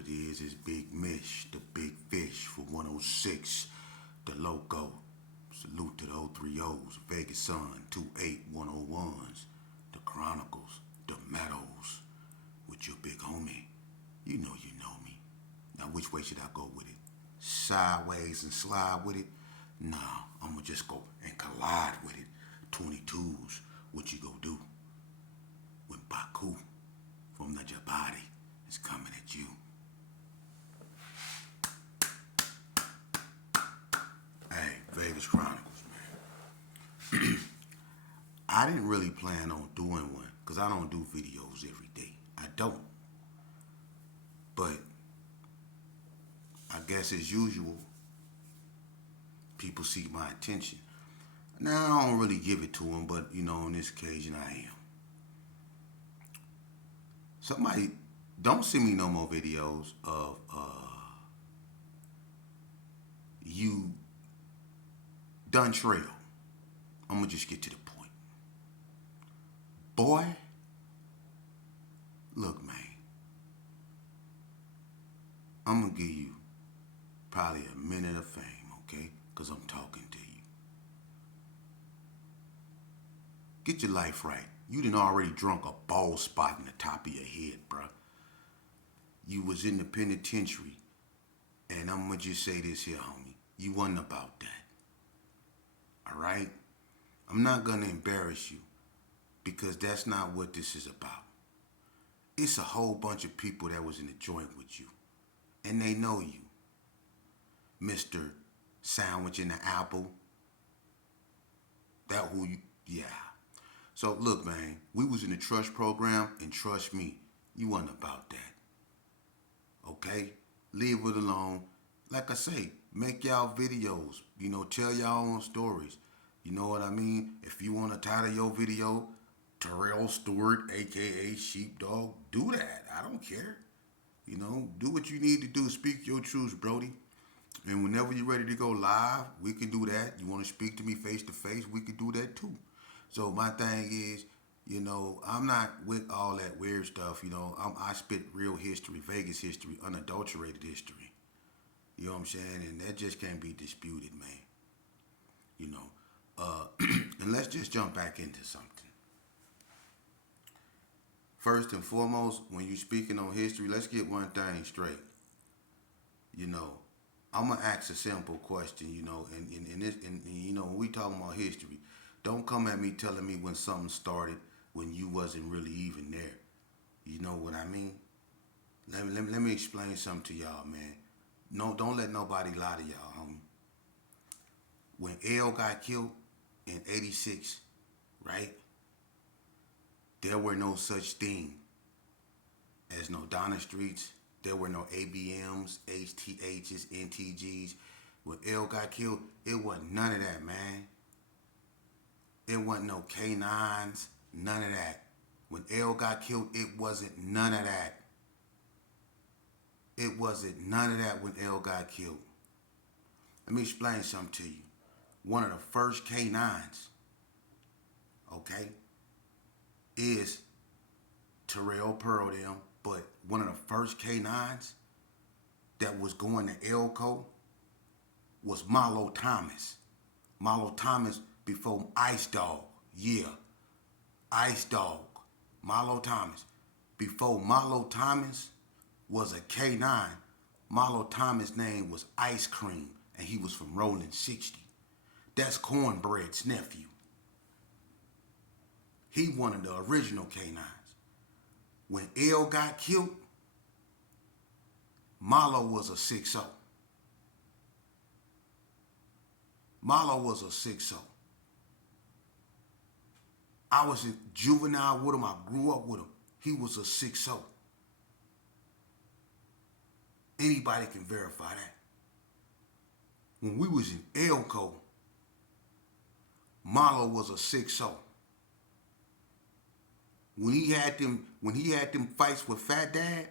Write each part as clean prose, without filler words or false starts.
it is. It's Big Mish, the Big Fish for 106, the Loco. Salute to the 030s, Vegas Sun, 28101s, the Chronicles, the Meadows, with your big homie. You know me. Now, which way should I go with it? Sideways and slide with it? Nah, I'ma just go and collide with it. 22s, what you go do? When Baku from the Jabari is coming at you. Hey, Vegas Chronicles, man. I didn't really plan on doing one because I don't do videos every day. I don't. But I guess as usual, people seek my attention. Now, I don't really give it to them, but, on this occasion, I am. Somebody, don't send me no more videos of you done trail. I'm going to just get to the point. Boy, look, man. I'm going to give you probably a minute of fame, okay? Because I'm talking to you. Get your life right. You done already drunk a bald spot in the top of your head, bruh. You was in the penitentiary. And I'm going to just say this here, homie. You wasn't about that. All right? I'm not going to embarrass you because that's not what this is about. It's a whole bunch of people that was in the joint with you. And they know you. Mr. Sandwich in the Apple. That who you, yeah. So look, man, we was in the trust program, and trust me, you wasn't about that. Okay? Leave it alone. Like I say, make y'all videos. Tell y'all own stories. You know what I mean? If you want to title your video, Terrell Stewart, a.k.a. Sheepdog, do that. I don't care. Do what you need to do. Speak your truth, Brody. And whenever you're ready to go live, we can do that. You want to speak to me face to face, we can do that too. So my thing is, I'm not with all that weird stuff. I spit real history, Vegas history, unadulterated history. You know what I'm saying? And that just can't be disputed, man. And let's just jump back into something. First and foremost, when you're speaking on history, let's get one thing straight. I'm gonna ask a simple question, and when we talking about history, don't come at me telling me when something started when you wasn't really even there. You know what I mean? Let me explain something to y'all, man. No, don't let nobody lie to y'all, homie. When L got killed in '86, right? There were no such thing as no Donna Streets. There were no ABMs, HTHs, NTGs. When L got killed, it wasn't none of that, man. It wasn't no K9s, none of that. When L got killed, it wasn't none of that. It wasn't none of that when L got killed. Let me explain something to you. One of the first K9s, okay, is Terrell Pearl them, but one of the first K9s that was going to Elko was Marlo Thomas. Marlo Thomas before Ice Dog. Yeah, Ice Dog. Marlo Thomas. Before Marlo Thomas was a K9, Marlo Thomas' name was Ice Cream, and he was from Rolling 60. That's Cornbread's nephew. He one of the original K9s. When L got killed, Marlo was a 6-0. Marlo was a 6-0. I was in juvenile with him. I grew up with him. He was a 6-0. Anybody can verify that. When we was in Elko, Marlo was a 6-0. When he had them fights with Fat Dad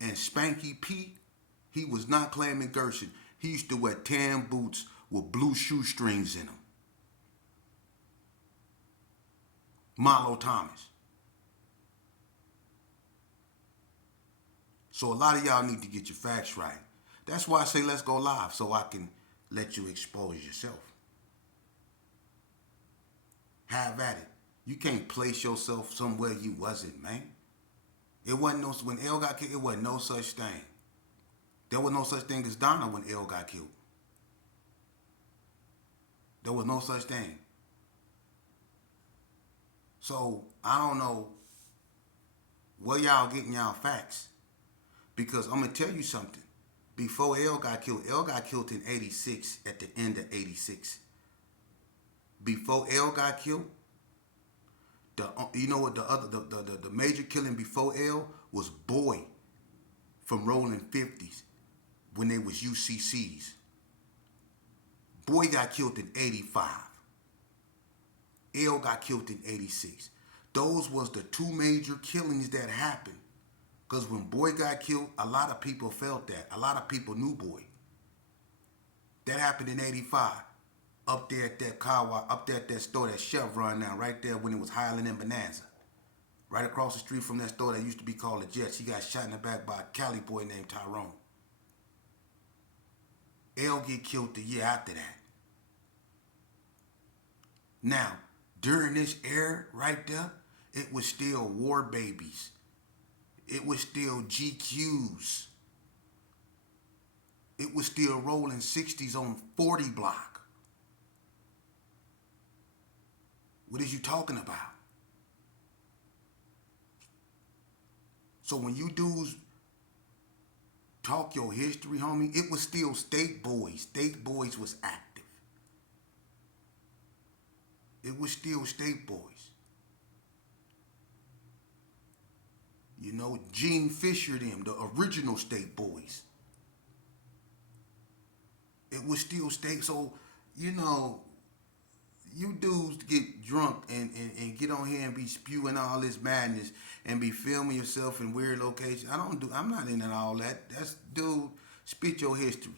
and Spanky P, he was not claiming Gershon. He used to wear tan boots with blue shoestrings in them. Marlo Thomas. So a lot of y'all need to get your facts right. That's why I say let's go live so I can let you expose yourself. Have at it. You can't place yourself somewhere you wasn't, man. It wasn't no when L got killed. It wasn't no such thing. There was no such thing as Donna when L got killed. There was no such thing. So I don't know where y'all getting y'all facts. Because I'm going to tell you something. Before L got killed in 86, at the end of 86. Before L got killed, you know what the major killing before L was Boy from Rolling 50s when they was UCCs. Boy got killed in 85. L got killed in 86. Those was the two major killings that happened. Because when Boy got killed, a lot of people felt that. A lot of people knew Boy. That happened in 85. Up there at that car wash, up there at that store, that Chevron now, right there when it was Highland and Bonanza. Right across the street from that store that used to be called the Jets. He got shot in the back by a Cali boy named Tyrone. L get killed the year after that. Now, during this era right there, it was still War Babies. It was still GQs. It was still rolling 60s on 40 block. What is you talking about? So when you dudes talk your history, homie, it was still State Boys. State Boys was active. It was still State Boys. You know, Gene Fisher them, the original State Boys. It was still State. So, you know, you dudes get drunk and get on here and be spewing all this madness and be filming yourself in weird locations. I'm not into all that. That's, dude, spit your history.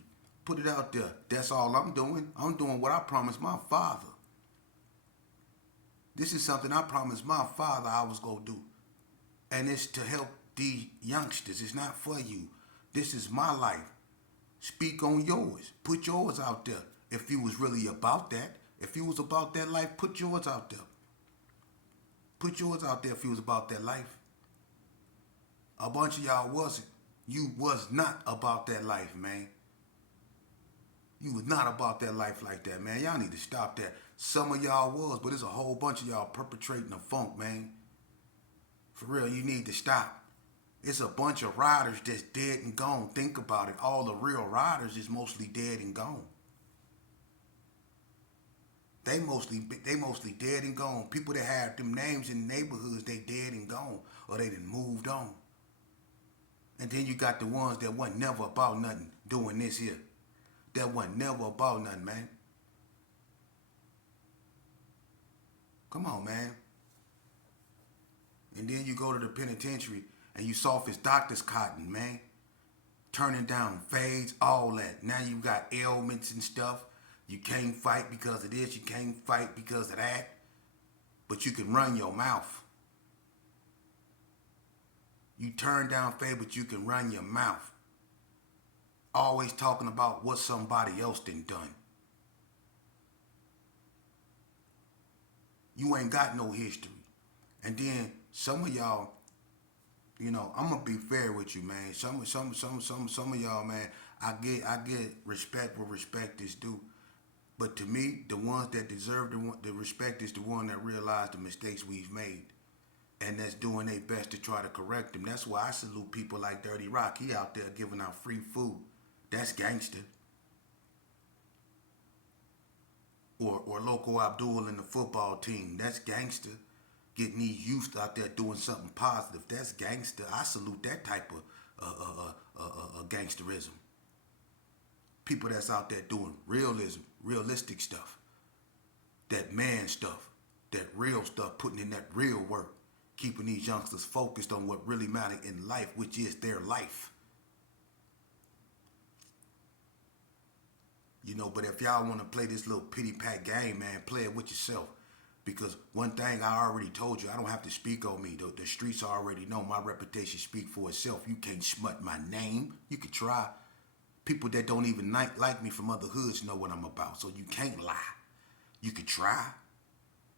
Put it out there. That's all I'm doing. I'm doing what I promised my father. This is something I promised my father I was going to do. And it's to help these youngsters. It's not for you. This is my life. Speak on yours. Put yours out there. If you was really about that. If you was about that life, put yours out there. Put yours out there if you was about that life. A bunch of y'all wasn't. You was not about that life, man. You was not about that life like that, man. Y'all need to stop that. Some of y'all was, but there's a whole bunch of y'all perpetrating the funk, man. For real, you need to stop. It's a bunch of riders that's dead and gone. Think about it. All the real riders is mostly dead and gone. They mostly dead and gone. People that have them names in the neighborhoods, they dead and gone. Or they done moved on. And then you got the ones that wasn't never about nothing doing this here. That wasn't never about nothing, man. Come on, man. And then you go to the penitentiary and you soft as doctor's cotton, man. Turning down fades, all that. Now you got ailments and stuff. You can't fight because of this. You can't fight because of that. But you can run your mouth. You turn down fade, but you can run your mouth. Always talking about what somebody else done done. You ain't got no history. And then some of y'all, you know, I'm gonna be fair with you, man. Some of y'all, man, I get respect where respect is due. But to me, the ones that deserve the respect is the one that realize the mistakes we've made. And that's doing their best to try to correct them. That's why I salute people like Dirty Rock. He out there giving out free food. That's gangster. Or Loco Abdul in the football team. That's gangster. Getting these youth out there doing something positive. That's gangster. I salute that type of gangsterism. People that's out there doing realistic stuff. That man stuff. That real stuff. Putting in that real work. Keeping these youngsters focused on what really matters in life, which is their life. You know, but if y'all want to play this little pity pat game, man, play it with yourself. Because one thing I already told you, I don't have to speak on me. The streets already know my reputation speak for itself. You can't smut my name. You could try. People that don't even like me from other hoods know what I'm about. So you can't lie. You could try.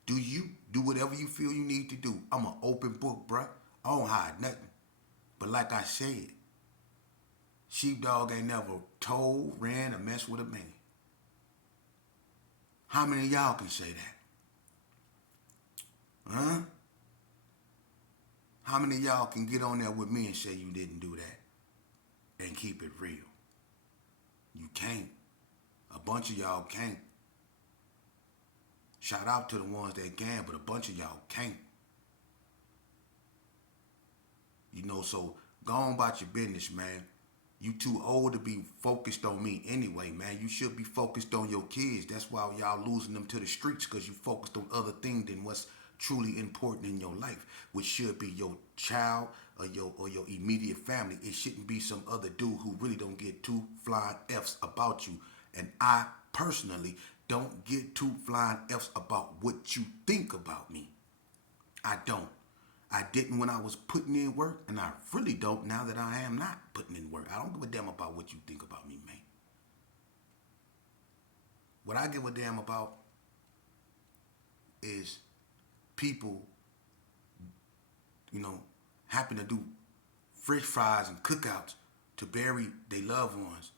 Do you? Do whatever you feel you need to do. I'm an open book, bruh. I don't hide nothing. But like I said, sheepdog ain't never told, ran, or messed with a man. How many of y'all can say that? Huh? How many of y'all can get on there with me and say you didn't do that and keep it real? You can't. A bunch of y'all can't. Shout out to the ones that can, but a bunch of y'all can't. You know, so go on about your business, man. You too old to be focused on me anyway, man. You should be focused on your kids. That's why y'all losing them to the streets, because you focused on other things than what's truly important in your life, which should be your child or your immediate family. It shouldn't be some other dude who really don't get two flying F's about you. And I personally don't get two flying F's about what you think about me. I don't. I didn't when I was putting in work, and I really don't now that I am not putting in work. I don't give a damn about what you think about me, man. What I give a damn about is people, happen to do French fries and cookouts to bury their loved ones.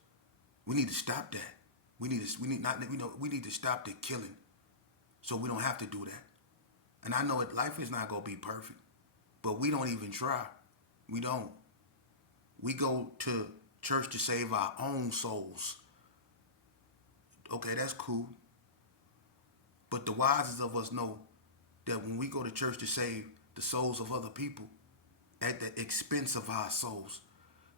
We need to stop that. We need to stop the killing, so we don't have to do that. And I know life is not gonna be perfect, but we don't even try. We don't. We go to church to save our own souls. Okay, that's cool. But the wisest of us know that when we go to church to save the souls of other people, at the expense of our souls,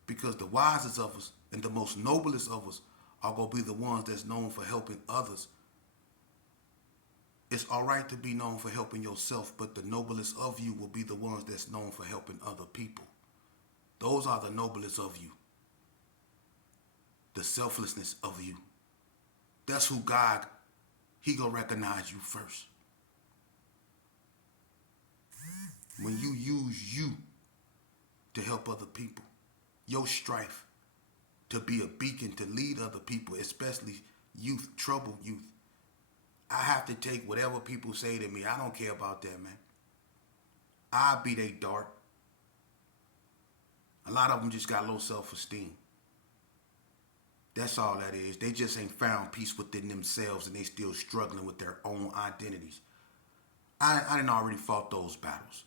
because the wisest of us and the most noblest of us are going to be the ones that's known for helping others. It's all right to be known for helping yourself, but the noblest of you will be the ones that's known for helping other people. Those are the noblest of you. The selflessness of you. That's who God, he going to recognize you first. When you use you to help other people, your strife to be a beacon to lead other people, especially youth, troubled youth. I have to take whatever people say to me. I don't care about that, man. I'll be they dart. A lot of them just got low self-esteem. That's all that is. They just ain't found peace within themselves, and they still struggling with their own identities. I done already fought those battles,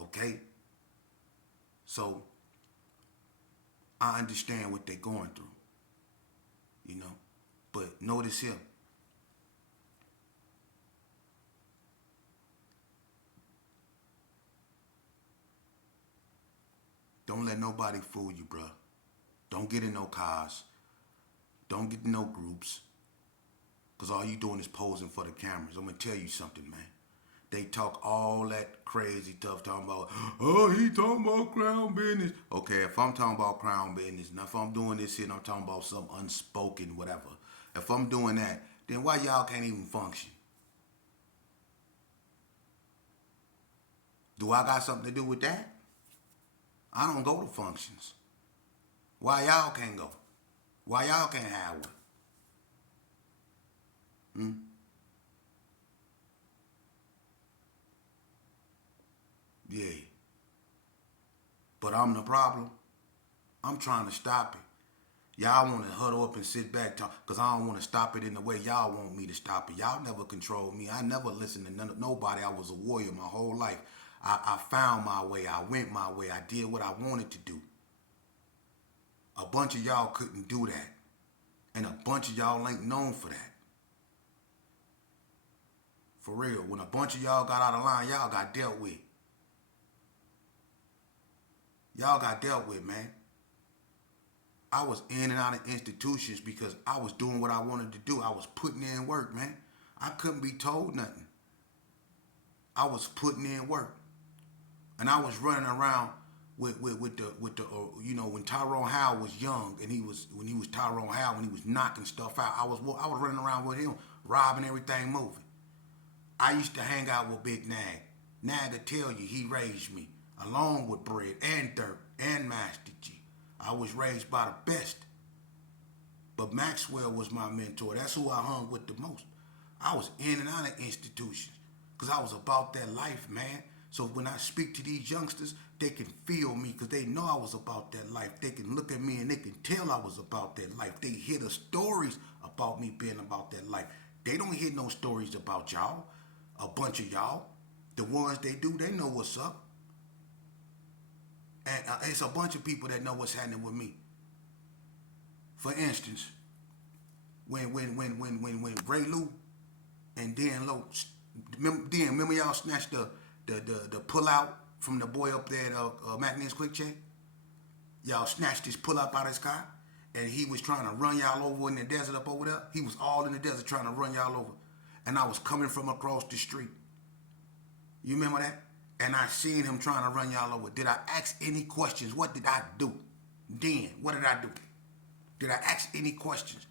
okay? So I understand what they're going through, But notice here. Don't let nobody fool you, bruh. Don't get in no cars. Don't get in no groups. Because all you doing is posing for the cameras. I'm going to tell you something, man. They talk all that crazy stuff, talking about, oh, he talking about crown business. Okay, if I'm talking about crown business, now if I'm doing this shit, I'm talking about some unspoken whatever. If I'm doing that, then why y'all can't even function? Do I got something to do with that? I don't go to functions. Why y'all can't go? Why y'all can't have one? Yeah. But I'm the problem. I'm trying to stop it. Y'all want to huddle up and sit back, because I don't want to stop it in the way y'all want me to stop it. Y'all never controlled me. I never listened to nobody. I was a warrior my whole life. I found my way. I went my way. I did what I wanted to do. A bunch of y'all couldn't do that. And a bunch of y'all ain't known for that. For real. When a bunch of y'all got out of line, y'all got dealt with. Y'all got dealt with, man. I was in and out of institutions because I was doing what I wanted to do. I was putting in work, man. I couldn't be told nothing. I was putting in work. And I was running around with the when Tyrone Howell was young, and when he was Tyrone Howell, when he was knocking stuff out, I was running around with him, robbing everything moving. I used to hang out with Big Nag. Nag would tell you he raised me, along with Bread and Dirt and Master G. I was raised by the best. But Maxwell was my mentor. That's who I hung with the most. I was in and out of institutions because I was about that life, man. So when I speak to these youngsters, they can feel me because they know I was about that life. They can look at me and they can tell I was about that life. They hear the stories about me being about that life. They don't hear no stories about y'all, a bunch of y'all. The ones they do, they know what's up. And it's a bunch of people that know what's happening with me. For instance, when Ray Lou and Dan Lowe, remember y'all snatched the pull out from the boy up there at Magne's Quick Check? Y'all snatched his pull up out of his car, and he was trying to run y'all over in the desert up over there. He was all in the desert trying to run y'all over, and I was coming from across the street. You remember that? And I seen him trying to run y'all over. Did I ask any questions? What did I do? Then, what did I do? Did I ask any questions?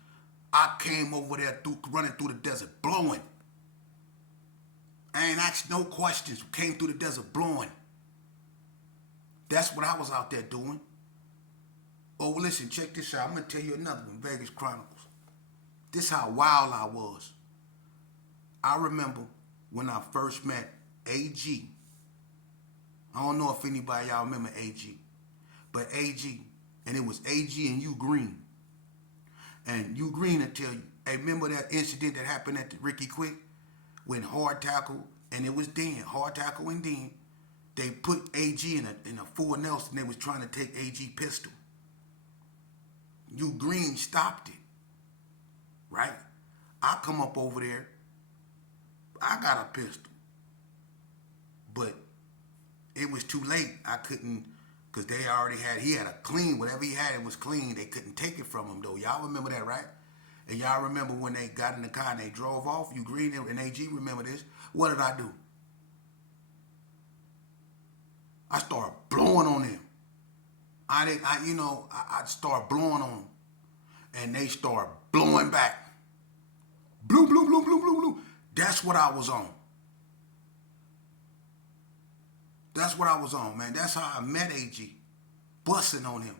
I came over there running through the desert, blowing. I ain't asked no questions. Came through the desert, blowing. That's what I was out there doing. Oh, listen, check this out. I'm going to tell you another one, Vegas Chronicles. This how wild I was. I remember when I first met AG. I don't know if anybody y'all remember AG. But AG, and it was AG and U Green. And U Green will tell you, hey, remember that incident that happened at the Ricky Quick? When Hard Tackle, and it was Dan, Hard Tackle and Dan, they put AG in a full Nelson. They was trying to take AG pistol. U Green stopped it, right? I come up over there. I got a pistol. But it was too late. I couldn't, because they already he had a clean, whatever he had, it was clean. They couldn't take it from him, though. Y'all remember that, right? And y'all remember when they got in the car and they drove off? You Green and AG remember this? What did I do? I started blowing on them. I started blowing on them. And they started blowing back. Blue, blue, blue, blue, blue, blue. That's what I was on. That's what I was on, man. That's how I met AG. Busting on him.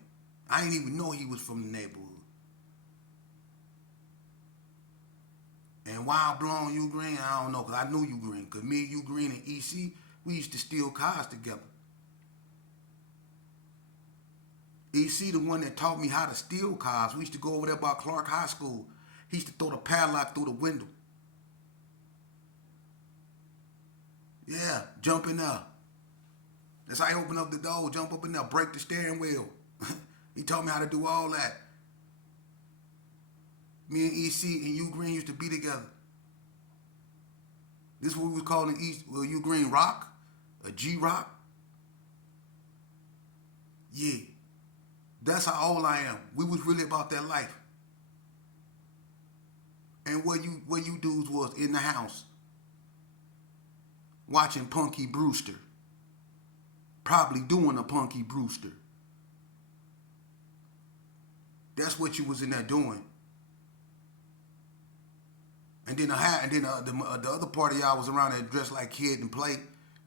I didn't even know he was from the neighborhood. And why I blow on U Green, I don't know, because I knew U Green. Because me, U Green, and EC, we used to steal cars together. EC, the one that taught me how to steal cars. We used to go over there by Clark High School. He used to throw the padlock through the window. Yeah, jump in there. That's how he opened up the door, jump up in there, break the steering wheel. He taught me how to do all that. Me and EC and U Green used to be together. This is what we was calling U Green Rock, a G Rock. Yeah, that's how old I am. We was really about that life. And where you dudes was in the house, watching Punky Brewster, probably doing a Punky Brewster. That's what you was in there doing. And then the other part of y'all was around there dressed like Kid and Play,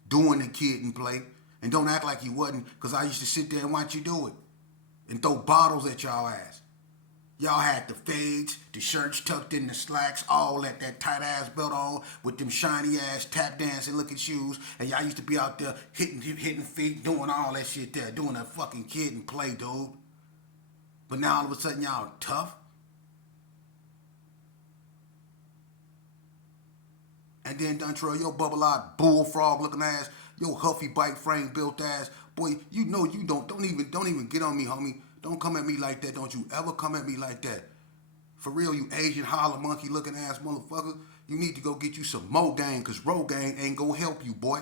doing the Kid and Play. And don't act like you wasn't, because I used to sit there and watch you do it. And throw bottles at y'all ass. Y'all had the fades, the shirts tucked in the slacks, all that tight ass belt on with them shiny ass tap dancing looking shoes. And y'all used to be out there hitting feet, doing all that shit there, doing that fucking Kid and Play, dude. But now all of a sudden y'all tough. And then Dontrell, your bubble-eyed bullfrog looking ass, your huffy bike frame built ass, boy, you know you don't even get on me, homie. Don't come at me like that. Don't you ever come at me like that. For real, you Asian holler monkey looking ass motherfucker. You need to go get you some Rogaine, because Rogaine ain't gonna help you, boy.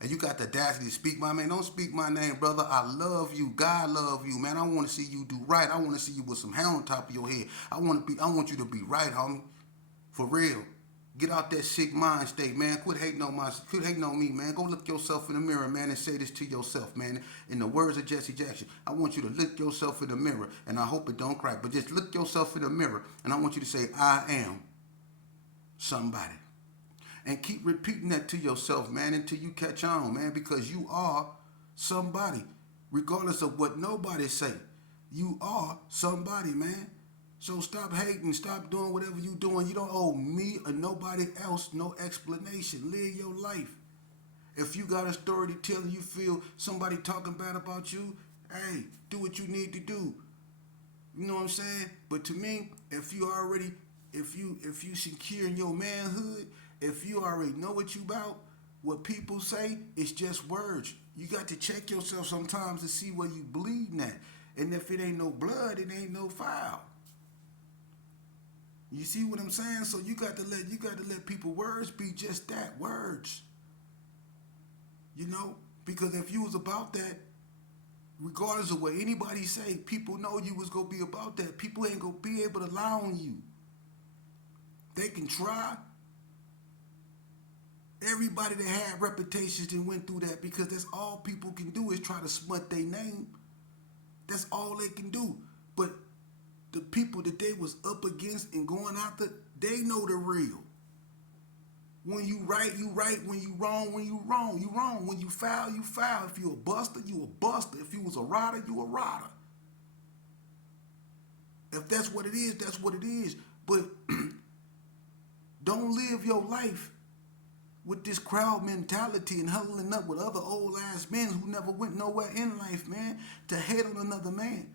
And you got the audacity to speak my name. Don't speak my name, brother. I love you. God love you, man. I want to see you do right. I want to see you with some hair on top of your head. I want you to be right, homie. For real. Get out that sick mind state, man. Quit hating on me, man. Go look yourself in the mirror, man, and say this to yourself, man. In the words of Jesse Jackson, I want you to look yourself in the mirror, and I hope it don't crack, but just look yourself in the mirror, and I want you to say, I am somebody. And keep repeating that to yourself, man, until you catch on, man, because you are somebody, regardless of what nobody say. You are somebody, man. So stop hating, stop doing whatever you doing. You don't owe me or nobody else no explanation. Live your life. If you got a story to tell and you feel somebody talking bad about you, hey, do what you need to do. You know what I'm saying? But to me, if you secure in your manhood, if you already know what you about, what people say, it's just words. You got to check yourself sometimes to see where you bleeding at. And if it ain't no blood, it ain't no foul. You see what I'm saying? So you got to let people words be just that, words. You know? Because if you was about that, regardless of what anybody say, people know you was gonna be about that. People ain't gonna be able to lie on you. They can try. Everybody that had reputations and went through that because that's all people can do is try to smut their name. That's all they can do. But the people that they was up against and going after, they know the real. When you right, you right. When you wrong, you wrong. When you foul, you foul. If you a buster, you a buster. If you was a rider, you a rider. If that's what it is, that's what it is. But don't live your life with this crowd mentality and huddling up with other old ass men who never went nowhere in life, man, to hate on another man.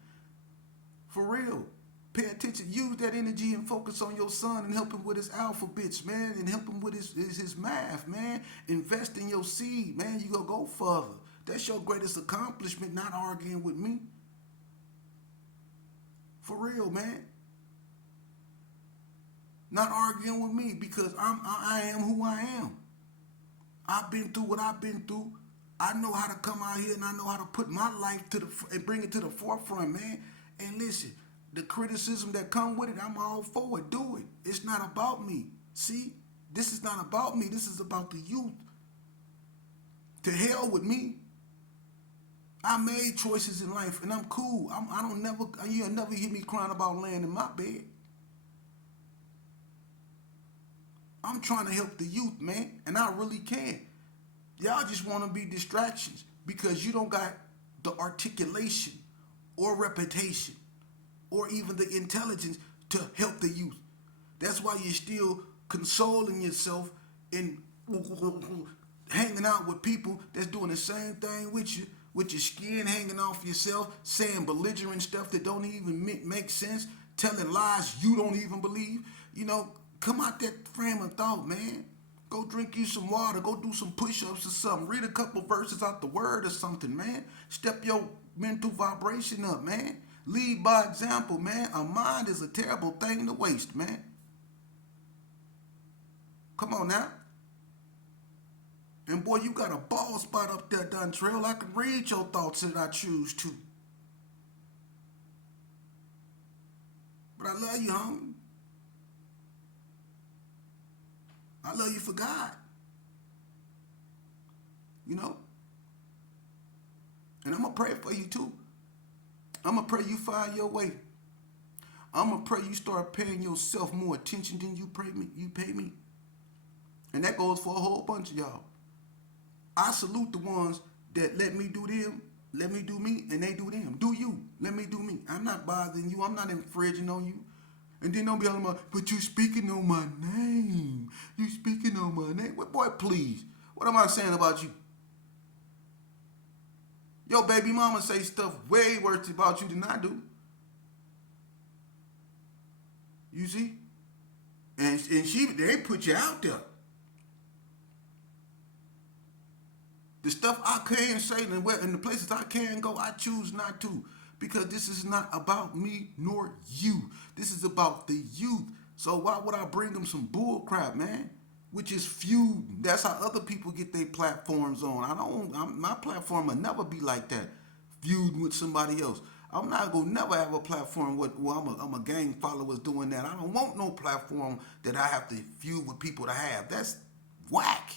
For real. Pay attention. Use that energy and focus on your son and help him with his alphabets, man, and help him with his math, man. Invest in your seed, man. You gonna go further. That's your greatest accomplishment, not arguing with me. For real, man. Not arguing with me because I am who I am. I've been through what I've been through. I know how to come out here and I know how to put my life to the and bring it to the forefront, man. And listen, the criticism that come with it, I'm all for it. Do it. It's not about me. See, this is not about me. This is about the youth. To hell with me. I made choices in life, and I'm cool. I don't never. You'll never hear me crying about laying in my bed. I'm trying to help the youth, man, and I really can. Y'all just want to be distractions because you don't got the articulation or reputation or even the intelligence to help the youth. That's why you're still consoling yourself and hanging out with people that's doing the same thing with your skin hanging off yourself, saying belligerent stuff that don't even make sense, telling lies you don't even believe. You know, come out that frame of thought, man. Go drink you some water. Go do some push-ups or something. Read a couple verses out the word or something, man. Step your mental vibration up, man. Lead by example, man. A mind is a terrible thing to waste, man. Come on now. And boy, you got a ball spot up there, Dontrell. I can read your thoughts if I choose to. But I love you, homie. I love you for God. You know? And I'm going to pray for you too. I'm going to pray you find your way. I'm going to pray you start paying yourself more attention than you pay me. And that goes for a whole bunch of y'all. I salute the ones that let me do them, let me do me, and they do them. Do you. Let me do me. I'm not bothering you. I'm not infringing on you. And then don't be all about, but you speaking on my name. You speaking on my name. Well, boy, please. What am I saying about you? Yo, baby mama say stuff way worse about you than I do. You see? And they put you out there. The stuff I can say and the places I can go, I choose not to. Because this is not about me nor you. This is about the youth. So why would I bring them some bull crap, man? Which is feud. That's how other people get their platforms on. My platform will never be like that. Feud with somebody else. I'm not gonna never have a platform where I'm a gang followers doing that. I don't want no platform that I have to feud with people to have. That's whack.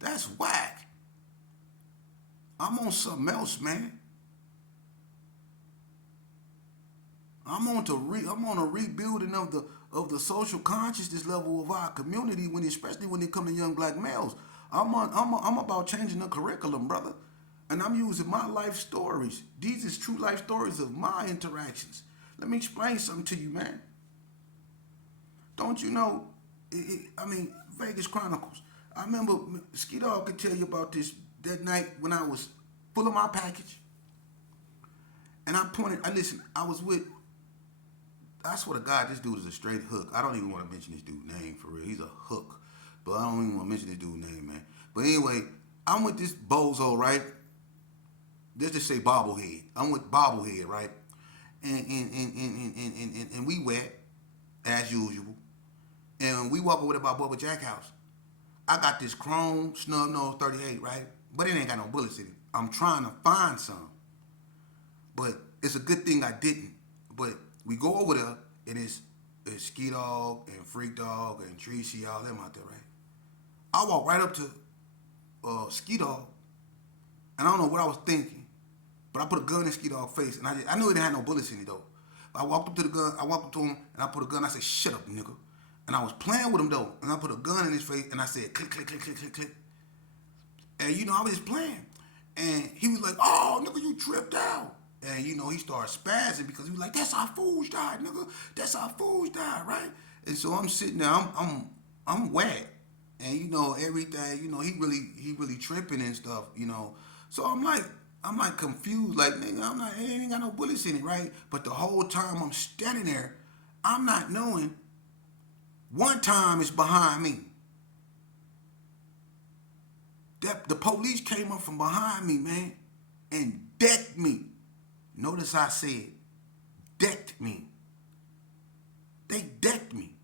That's whack. I'm on something else, man. I'm on a rebuilding of of the social consciousness level of our community, when especially when it comes to young black males. I'm about changing the curriculum, brother, and I'm using my life stories. These is true life stories of my interactions. Let me explain something to you, man. Don't you know? I mean, Vegas Chronicles. I remember Ski Dog could tell you about this that night when I was pulling my package, and I pointed. I listen. I was with. I swear to God, this dude is a straight hook. I don't even want to mention this dude's name for real. He's a hook, but I don't even want to mention this dude's name, man. But anyway, I'm with this bozo, right? Let's just say bobblehead. I'm with bobblehead, right? And we wet as usual. And we walk over to my Bubba Jack house. I got this chrome snub nose 38, right? But it ain't got no bullets in it. I'm trying to find some. But it's a good thing I didn't. But we go over there, and it's Ski Dog and Freak Dog and Treachy, all them out there, right? I walk right up to Ski Dog, and I don't know what I was thinking, but I put a gun in Ski Dog's face, and I knew it didn't have no bullets in it, though. I walked up to the gun, I walked up to him, and I put a gun, I said, shut up, nigga. And I was playing with him, though, and I put a gun in his face, and I said, click, click, click, click, click, click. And, I was just playing. And he was like, oh, nigga, you tripped out. And, he started spazzing because he was like, that's how fools died, nigga. That's how fools died, right? And so I'm sitting there, I'm wet. And, everything, he really tripping and stuff, So I'm like confused, like, nigga, it ain't got no bullets in it, right? But the whole time I'm standing there, I'm not knowing. One time it's behind me. The police came up from behind me, man, and decked me. Notice I said decked me. They decked me.